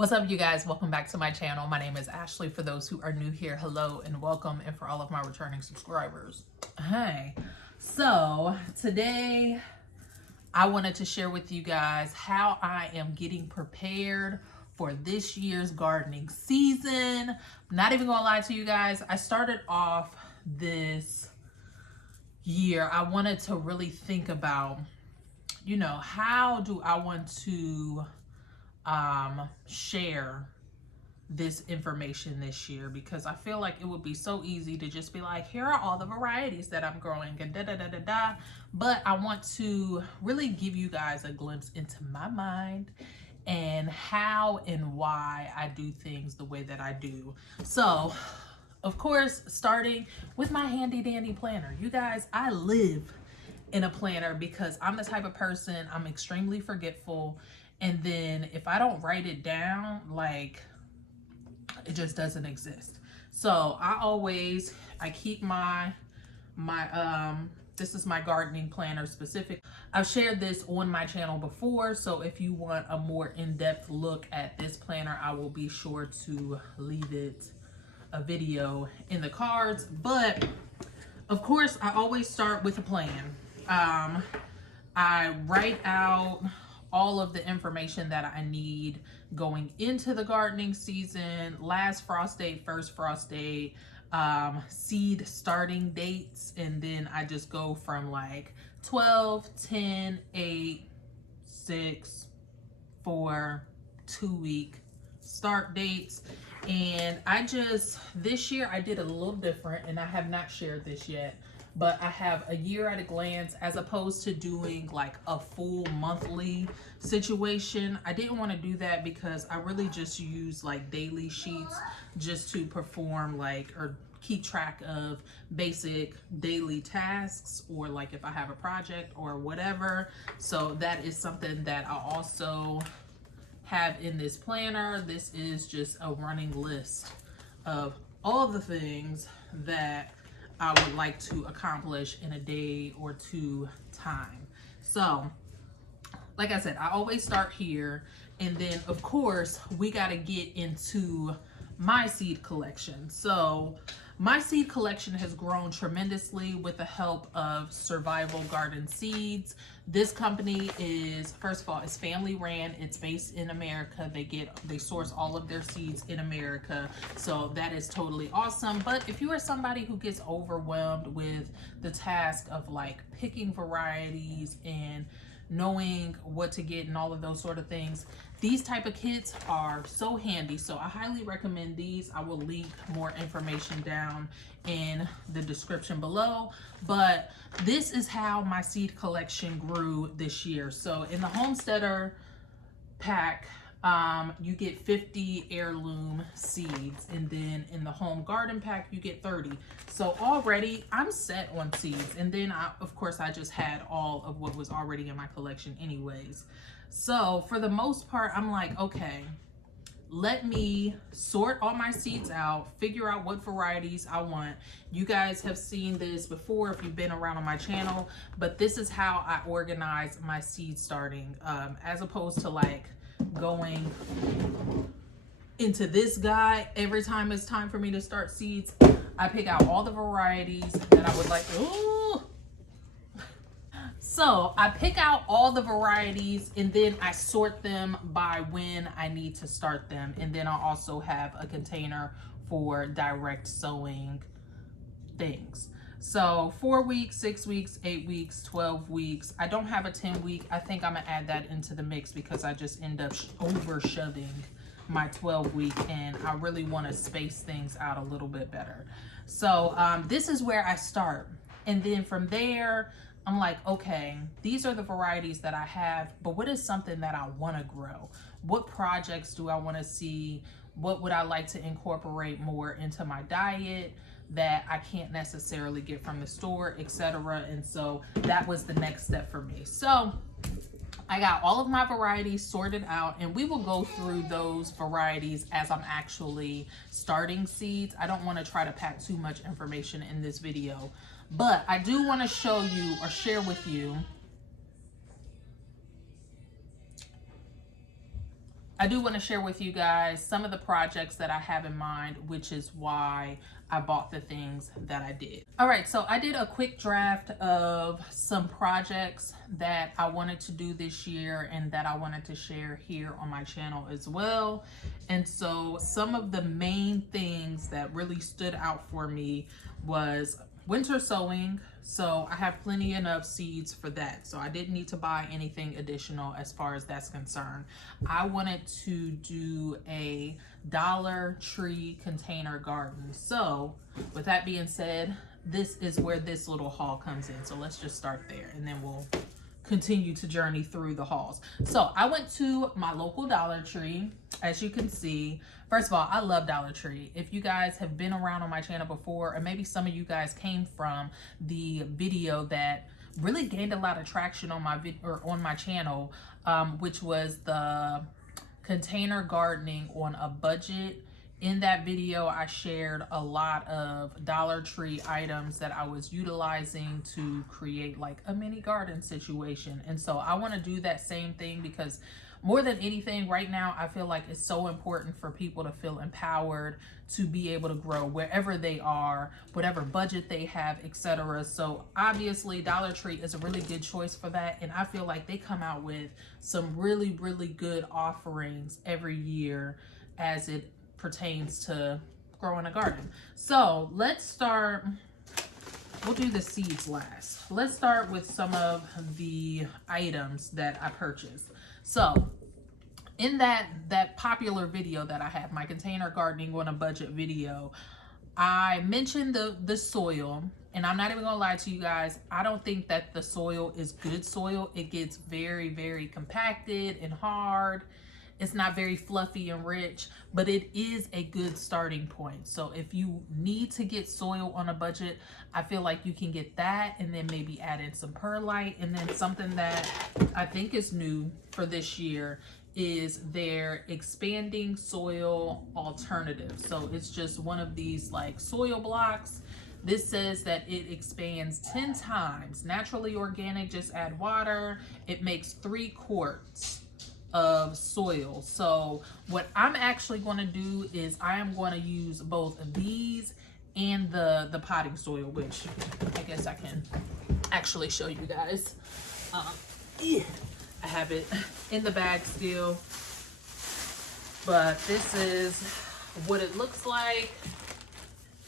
What's up, you guys? Welcome back to my channel. My name is Ashley. For those who are new here, hello and welcome. And for all of my returning subscribers, hey. So today I wanted to share with you guys how I am getting prepared for this year's gardening season. I'm not even gonna lie to you guys. I started off this year, I wanted to really think about, how do I want to share this information this year, because I feel like it would be so easy to just be like, here are all the varieties that I'm growing and da da da da da. But I want to really give you guys a glimpse into my mind and how and why I do things the way that I do. So, of course, starting with my handy dandy planner. You guys, I live in a planner because I'm the type of person, I'm extremely forgetful. And then if I don't write it down, like, it just doesn't exist. So I keep my this is my gardening planner specific. I've shared this on my channel before, so if you want a more in-depth look at this planner, I will be sure to leave it a video in the cards. But of course, I always start with a plan. I write out all of the information that I need going into the gardening season, last frost date, first frost date, seed starting dates, and then I just go from like 12, 10, 8, 6, 4, 2-week start dates. And this year I did a little different, and I have not shared this yet, but I have a year at a glance as opposed to doing like a full monthly situation. I didn't want to do that because I really just use like daily sheets just to perform or keep track of basic daily tasks, or like if I have a project or whatever. So that is something that I also have in this planner. This is just a running list of all the things that I would like to accomplish in a day or two time. So, like I said, I always start here, and then of course we got to get into my seed collection. So my seed collection has grown tremendously with the help of Survival Garden Seeds. This company is, first of all, it's family ran. It's based in America. They source all of their seeds in America. So that is totally awesome. But if you are somebody who gets overwhelmed with the task of like picking varieties and knowing what to get and all of those sort of things, these type of kits are so handy. So I highly recommend these. I will link more information down in the description below. But this is how my seed collection grew this year. So in the Homesteader pack, you get 50 heirloom seeds, and then in the home garden pack you get 30. So already I'm set on seeds, and then of course I just had all of what was already in my collection anyways. So for the most part, I'm like, okay, let me sort all my seeds out, figure out what varieties I want. You guys have seen this before if you've been around on my channel, but this is how I organize my seed starting, as opposed to like going into this guide every time it's time for me to start seeds. I pick out all the varieties that I would like. Ooh. So I pick out all the varieties, and then I sort them by when I need to start them. And then I'll also have a container for direct sowing things. So 4 weeks, 6 weeks, 8 weeks, 12 weeks. I don't have a 10-week. I think I'm gonna add that into the mix because I just end up over shoving my 12-week, and I really want to space things out a little bit better. So this is where I start. And then from there, I'm like, okay, these are the varieties that I have, but what is something that I want to grow? What projects do I want to see? What would I like to incorporate more into my diet that I can't necessarily get from the store, etc.? And so that was the next step for me. So I got all of my varieties sorted out, and we will go through those varieties as I'm actually starting seeds. I don't want to try to pack too much information in this video, but I do want to show you or share with you I do want to share with you guys some of the projects that I have in mind, which is why I bought the things that I did. All right, so I did a quick draft of some projects that I wanted to do this year and that I wanted to share here on my channel as well. And so some of the main things that really stood out for me was winter sowing. So I have plenty enough seeds for that. So I didn't need to buy anything additional as far as that's concerned. I wanted to do a Dollar Tree container garden. So with that being said, this is where this little haul comes in. So let's just start there and then we'll continue to journey through the hauls. So I went to my local Dollar Tree. As you can see, first of all, I love Dollar Tree. If you guys have been around on my channel before, or maybe some of you guys came from the video that really gained a lot of traction on my channel, which was the container gardening on a budget. In that video, I shared a lot of Dollar Tree items that I was utilizing to create like a mini garden situation. And so I want to do that same thing because more than anything right now, I feel like it's so important for people to feel empowered to be able to grow wherever they are, whatever budget they have, etc. So obviously Dollar Tree is a really good choice for that. And I feel like they come out with some really, really good offerings every year as it pertains to growing a garden. So let's start, we'll do the seeds last. Let's start with some of the items that I purchased. So in that popular video that I have, my container gardening on a budget video, I mentioned the soil, and I'm not even gonna lie to you guys, I don't think that the soil is good soil. It gets very, very compacted and hard. It's not very fluffy and rich, but it is a good starting point. So if you need to get soil on a budget, I feel like you can get that and then maybe add in some perlite. And then something that I think is new for this year is their expanding soil alternative. So it's just one of these like soil blocks. This says that it expands 10 times. Naturally organic, just add water. It makes 3 quarts of soil. So what I'm actually going to do is I am going to use both these and the potting soil, which I guess I can actually show you guys. I have it in the bag still, but this is what it looks like.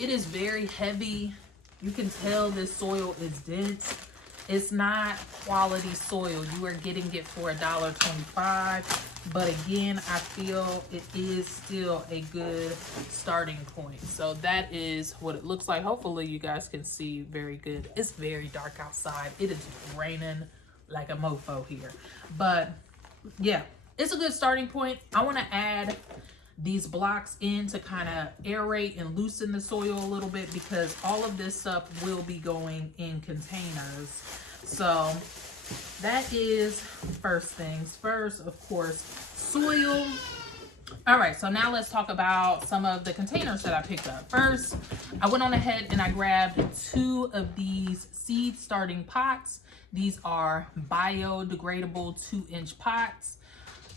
It is very heavy. You can tell this soil is dense. It's not quality soil. You are getting it for $1.25. But again, I feel it is still a good starting point. So that is what it looks like. Hopefully you guys can see very good. It's very dark outside. It is raining like a mofo here. But yeah, it's a good starting point. I want to add these blocks in to kind of aerate and loosen the soil a little bit because all of this stuff will be going in containers. So that is first things first, of course, soil. All right, so now let's talk about some of the containers that I picked up. First, I went on ahead and I grabbed 2 of these seed starting pots. These are biodegradable 2-inch pots.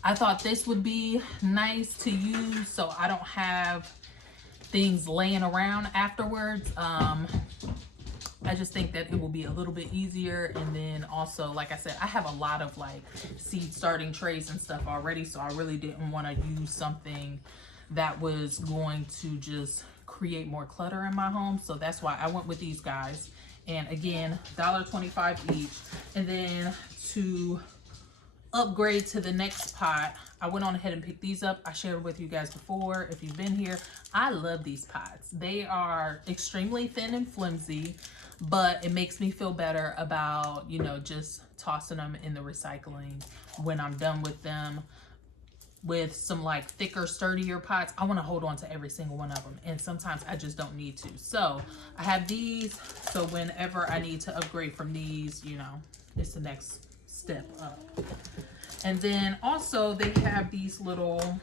I thought this would be nice to use so I don't have things laying around afterwards. I just think that it will be a little bit easier. And then also, like I said, I have a lot of like seed starting trays and stuff already. So I really didn't want to use something that was going to just create more clutter in my home. So that's why I went with these guys. And again, $1.25 each. And then to upgrade to the next pot, I went on ahead and picked these up. I shared with you guys before. If you've been here, I love these pots. They are extremely thin and flimsy, but it makes me feel better about, you know, just tossing them in the recycling when I'm done with them. With some like thicker, sturdier pots, I want to hold on to every single one of them, and sometimes I just don't need to. So I have these, so whenever I need to upgrade from these, you know, it's the next step up. And then also they have these little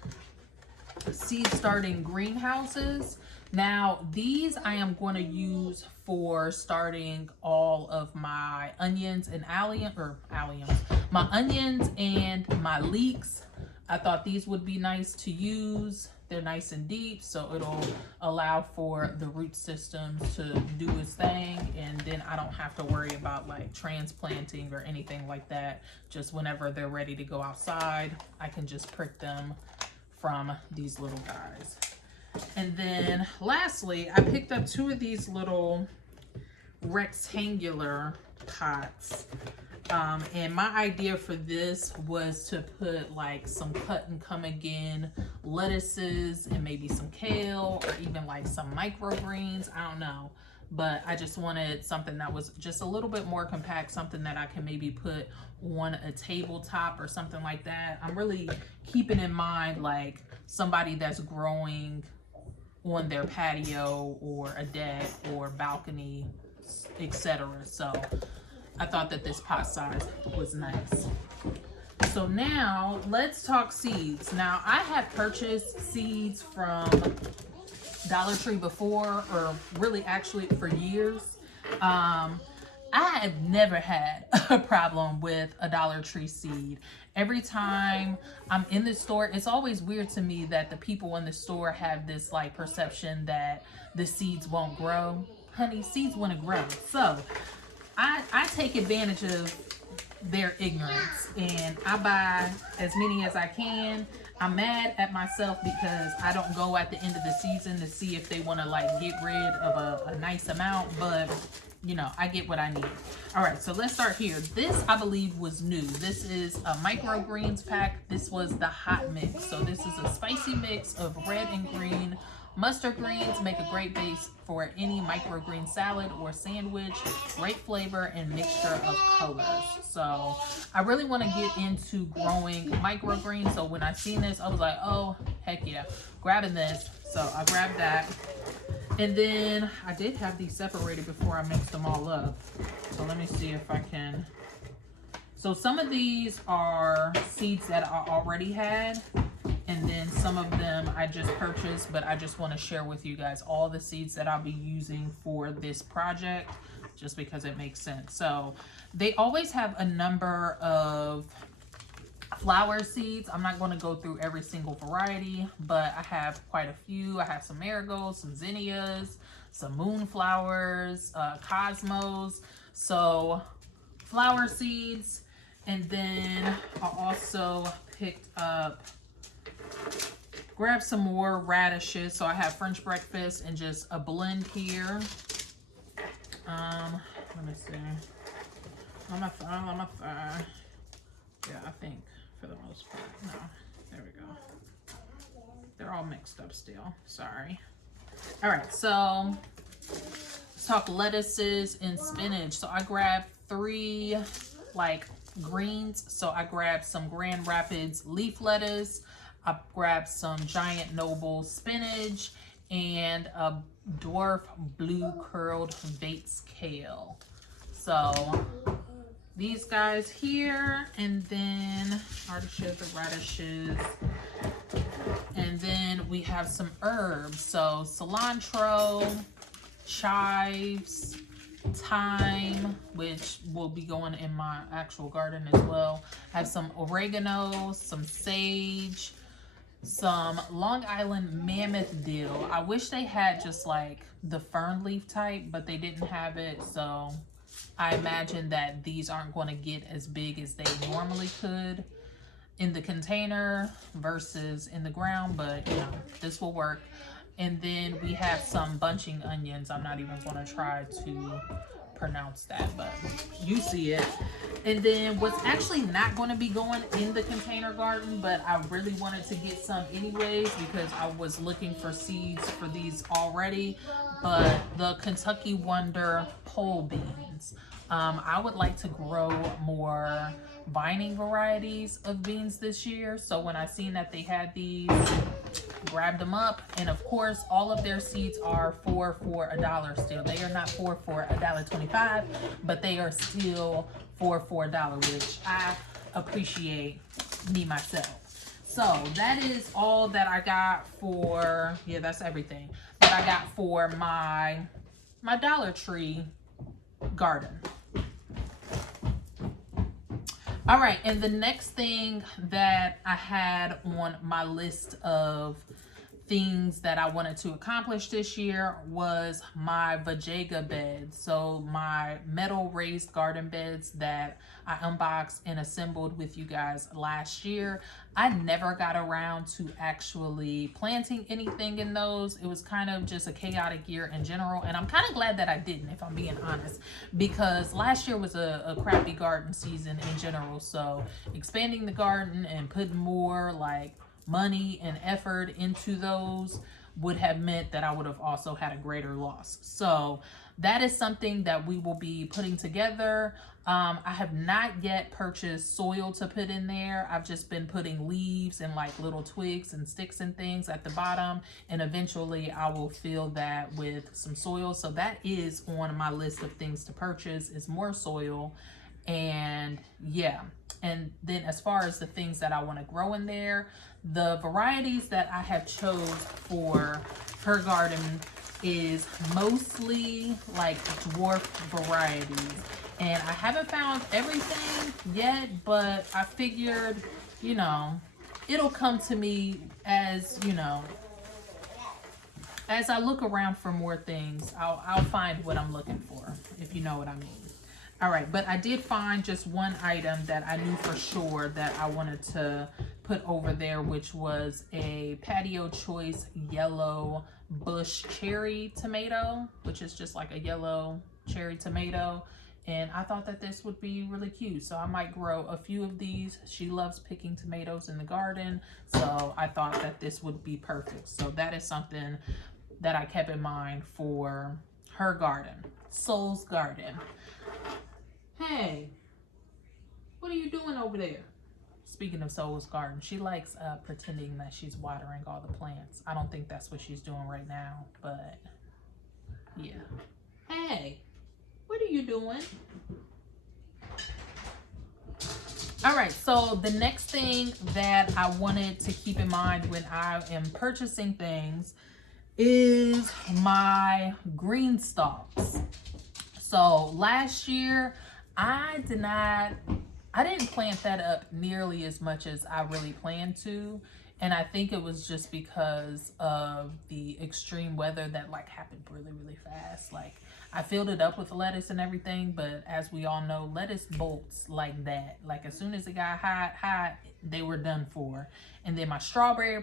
seed starting greenhouses. Now these I am going to use for starting all of my onions and my onions and my leeks, I thought these would be nice to use. They're nice and deep, so it'll allow for the root system to do its thing, and then I don't have to worry about like transplanting or anything like that. Just whenever they're ready to go outside, I can just prick them from these little guys. And then lastly, I picked up 2 of these little rectangular pots. And my idea for this was to put like some cut and come again lettuces and maybe some kale or even like some microgreens. I don't know. But I just wanted something that was just a little bit more compact, something that I can maybe put on a tabletop or something like that. I'm really keeping in mind like somebody that's growing on their patio or a deck or balcony, etc. So I thought that this pot size was nice. So now let's talk seeds. Now I had purchased seeds from Dollar Tree before, or really actually for years. I have never had a problem with a Dollar Tree seed. Every time I'm in the store, it's always weird to me that the people in the store have this like perception that the seeds won't grow. Honey, seeds want to grow. So I take advantage of their ignorance and I buy as many as I can. I'm mad at myself because I don't go at the end of the season to see if they want to like get rid of a nice amount, but you know, I get what I need. All right, so let's start here. This I believe was new. This is a microgreens pack. This was the hot mix. So this is a spicy mix of red and green mustard greens. Make a great base for any microgreen salad or sandwich. Great flavor and mixture of colors. So I really want to get into growing microgreens. So when I seen this, I was like, oh, heck yeah, grabbing this. So I grabbed that. And then I did have these separated before I mixed them all up. So let me see if I can. So some of these are seeds that I already had. And then some of them I just purchased, but I just want to share with you guys all the seeds that I'll be using for this project, just because it makes sense. So they always have a number of flower seeds. I'm not going to go through every single variety, but I have quite a few. I have some marigolds, some zinnias, some moonflowers, cosmos. So flower seeds. And then I also picked up, grab some more radishes. So I have French breakfast and just a blend here. Let me see. On my thigh. Yeah, I think for the most part. No, there we go. They're all mixed up still. Sorry. All right, so let's talk lettuces and spinach. So I grabbed 3 like greens. So I grabbed some Grand Rapids leaf lettuce. I grabbed some Giant Noble spinach and a dwarf blue curled Bates kale. So these guys here, and then artichokes, radishes, and then we have some herbs. So cilantro, chives, thyme, which will be going in my actual garden as well. I have some oregano, some sage, some Long Island mammoth dill. I wish they had just like the fern leaf type, but they didn't have it, so I imagine that these aren't going to get as big as they normally could in the container versus in the ground, but you know, this will work. And then we have some bunching onions. I'm not even going to try to pronounce that, but you see it. And then what's actually not going to be going in the container garden, but I really wanted to get some anyways because I was looking for seeds for these already, but the Kentucky Wonder pole beans. I would like to grow more vining varieties of beans this year. So when I seen that they had these, grabbed them up. And of course, all of their seeds are 4 for $1 still. They are not 4 for $1.25, but they are still 4 for $1, which I appreciate me myself. So that is all that I got for, yeah, that's everything that I got for my Dollar Tree garden. All right, and the next thing that I had on my list of things that I wanted to accomplish this year was my Vajayga beds. So my metal raised garden beds that I unboxed and assembled with you guys last year. I never got around to actually planting anything in those. It was kind of just a chaotic year in general, and I'm kind of glad that I didn't, if I'm being honest, because last year was a crappy garden season in general. So expanding the garden and putting more like money and effort into those would have meant that I would have also had a greater loss. So that is something that we will be putting together. I have not yet purchased soil to put in there. I've just been putting leaves and like little twigs and sticks and things at the bottom, and eventually I will fill that with some soil. So that is on my list of things to purchase, is more soil. And yeah, and then as far as the things that I want to grow in there, the varieties that I have chose for her garden is mostly like dwarf varieties, and I haven't found everything yet, but I figured, you know, it'll come to me as, you know, as I look around for more things. I'll find what I'm looking for, if you know what I mean. All right, but I did find just one item that I knew for sure that I wanted to put over there, which was a Patio Choice yellow bush cherry tomato, which is just like a yellow cherry tomato. And I thought that this would be really cute. So I might grow a few of these. She loves picking tomatoes in the garden, so I thought that this would be perfect. So that is something that I kept in mind for her garden, Soul's garden. Hey, what are you doing over there? Speaking of Soul's garden, she likes pretending that she's watering all the plants. I don't think that's what she's doing right now, but yeah. Hey, what are you doing? All right, so the next thing that I wanted to keep in mind when I am purchasing things is my green stalks. So last year, I didn't plant that up nearly as much as I really planned to. And I think it was just because of the extreme weather that like happened really, really fast. Like I filled it up with lettuce and everything, but as we all know, lettuce bolts like that. Like as soon as it got hot, they were done for. And then my strawberry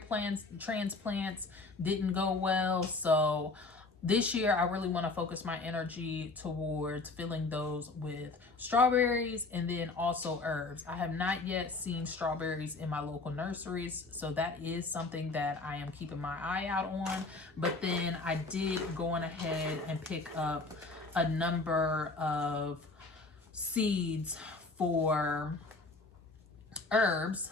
transplants didn't go well. So this year, I really want to focus my energy towards filling those with strawberries and then also herbs. I have not yet seen strawberries in my local nurseries, so that is something that I am keeping my eye out on. But then I did go on ahead and pick up a number of seeds for herbs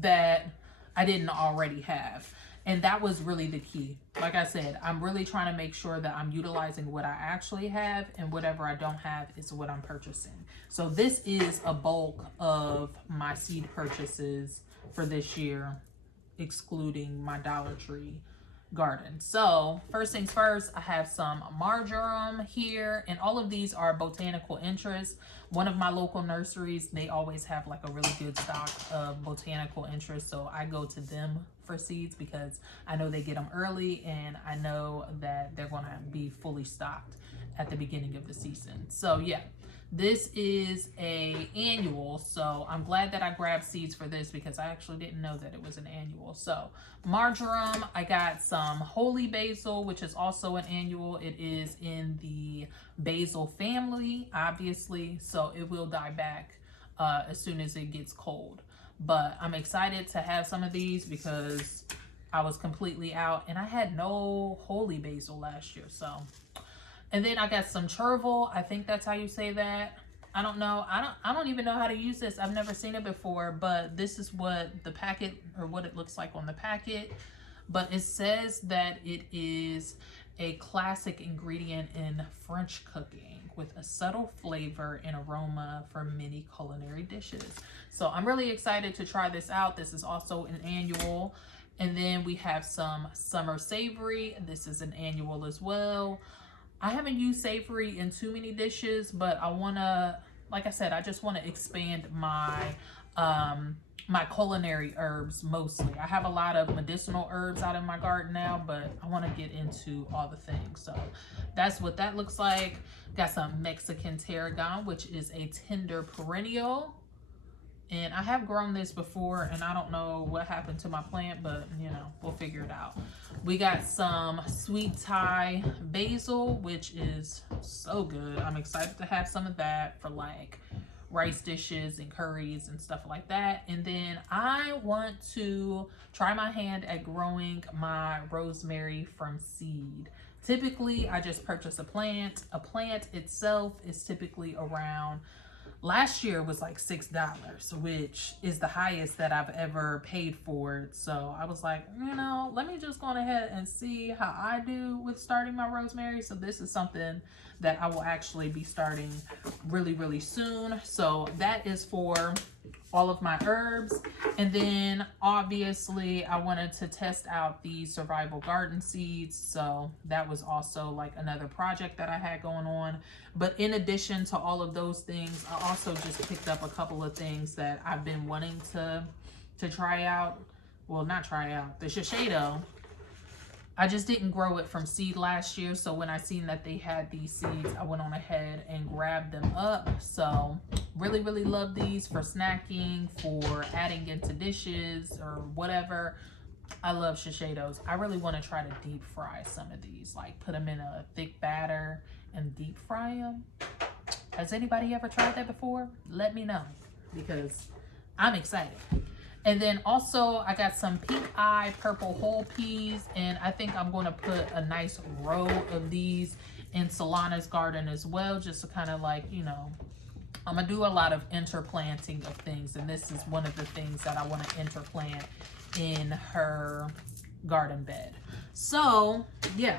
that I didn't already have. And that was really the key. Like I said, I'm really trying to make sure that I'm utilizing what I actually have, and whatever I don't have is what I'm purchasing. So this is a bulk of my seed purchases for this year, excluding my Dollar Tree garden. So first things first, I have some marjoram here, and all of these are botanical interest. One of my local nurseries, they always have like a really good stock of botanical interest, so I go to them for seeds because I know they get them early, and I know that they're going to be fully stocked at the beginning of the season. So yeah, this is a annual, so I'm glad that I grabbed seeds for this because I actually didn't know that it was an annual. So marjoram, I got some holy basil, which is also an annual. It is in the basil family, obviously, so it will die back as soon as it gets cold. But I'm excited to have some of these because I was completely out and I had no holy basil last year. So, and then I got some chervil. I think that's how you say that. I don't know. I don't even know how to use this. I've never seen it before, but this is what the packet, or what it looks like on the packet. But it says that it is a classic ingredient in French cooking with a subtle flavor and aroma for many culinary dishes. So I'm really excited to try this out. This is also an annual. And then we have some summer savory. This is an annual as well. I haven't used savory in too many dishes, but I want to like I said, I just want to expand my my culinary herbs mostly. I have a lot of medicinal herbs out in my garden now, but I want to get into all the things. So that's what that looks like. Got some Mexican tarragon, which is a tender perennial. And I have grown this before, and I don't know what happened to my plant, but you know, we'll figure it out. We got some sweet Thai basil, which is so good. I'm excited to have some of that for like rice dishes and curries and stuff like that. And then I want to try my hand at growing my rosemary from seed. Typically, I just purchase a plant. A plant itself is typically around, last year was like $6, which is the highest that I've ever paid for it. So I was like, you know, let me just go ahead and see how I do with starting my rosemary. So this is something that I will actually be starting really, really soon. So that is for all of my herbs. And then obviously I wanted to test out the survival garden seeds. So that was also like another project that I had going on. But in addition to all of those things, I also just picked up a couple of things that I've been wanting to try out. Well, not try out, the Shiseido. I just didn't grow it from seed last year. So when I seen that they had these seeds, I went on ahead and grabbed them up. So really, really love these for snacking, for adding into dishes or whatever. I love Shiseidos. I really want to try to deep fry some of these, like put them in a thick batter and deep fry them. Has anybody ever tried that before? Let me know, because I'm excited. And then also I got some pink eye purple whole peas, and I think I'm going to put a nice row of these in Solana's garden as well, just to kind of like, you know, I'm gonna do a lot of interplanting of things, and this is one of the things that I want to interplant in her garden bed. So yeah,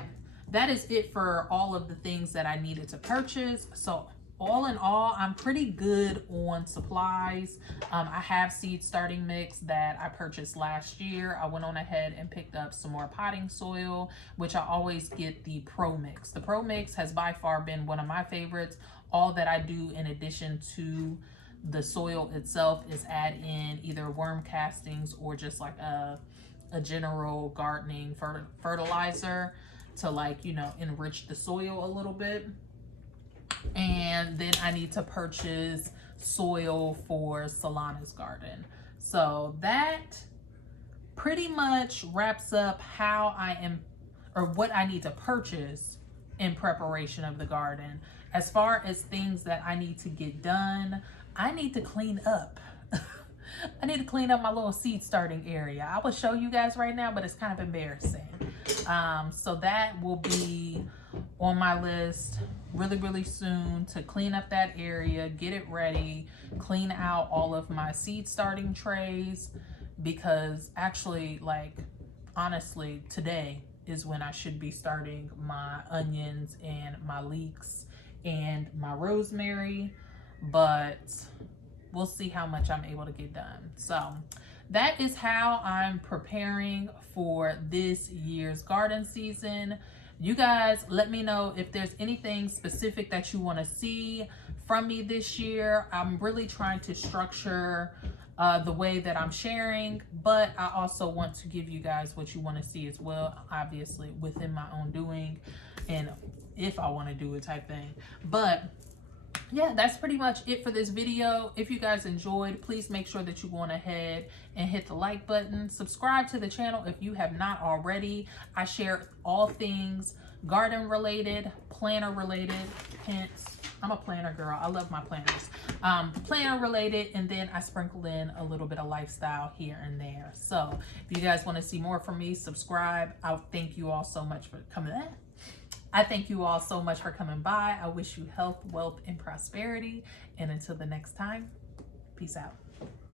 that is it for all of the things that I needed to purchase. So all in all, I'm pretty good on supplies. I have seed starting mix that I purchased last year. I went on ahead and picked up some more potting soil, which I always get the Pro Mix. The Pro Mix has by far been one of my favorites. All that I do in addition to the soil itself is add in either worm castings or just like a general gardening fertilizer to, like, you know, enrich the soil a little bit. And then I need to purchase soil for Solana's garden. So that pretty much wraps up how I am, or what I need to purchase in preparation of the garden. As far as things that I need to get done, I need to clean up. I need to clean up my little seed starting area. I will show you guys right now, but it's kind of embarrassing. So that will be on my list really, really soon, to clean up that area, get it ready, clean out all of my seed starting trays, because actually, like, honestly, today is when I should be starting my onions and my leeks and my rosemary, but we'll see how much I'm able to get done. So that is how I'm preparing for this year's garden season. You guys, let me know if there's anything specific that you want to see from me this year. I'm really trying to structure the way that I'm sharing, but I also want to give you guys what you want to see as well, obviously within my own doing, and if I want to do it type thing. But yeah, that's pretty much it for this video. If you guys enjoyed, please make sure that you go on ahead and hit the like button. Subscribe to the channel if you have not already. I share all things garden related, planner related, hence I'm a planner girl. I love my planners. Planner related, and then I sprinkle in a little bit of lifestyle here and there. So if you guys want to see more from me, subscribe. I thank you all so much for coming in. I thank you all so much for coming by. I wish you health, wealth, and prosperity. And until the next time, peace out.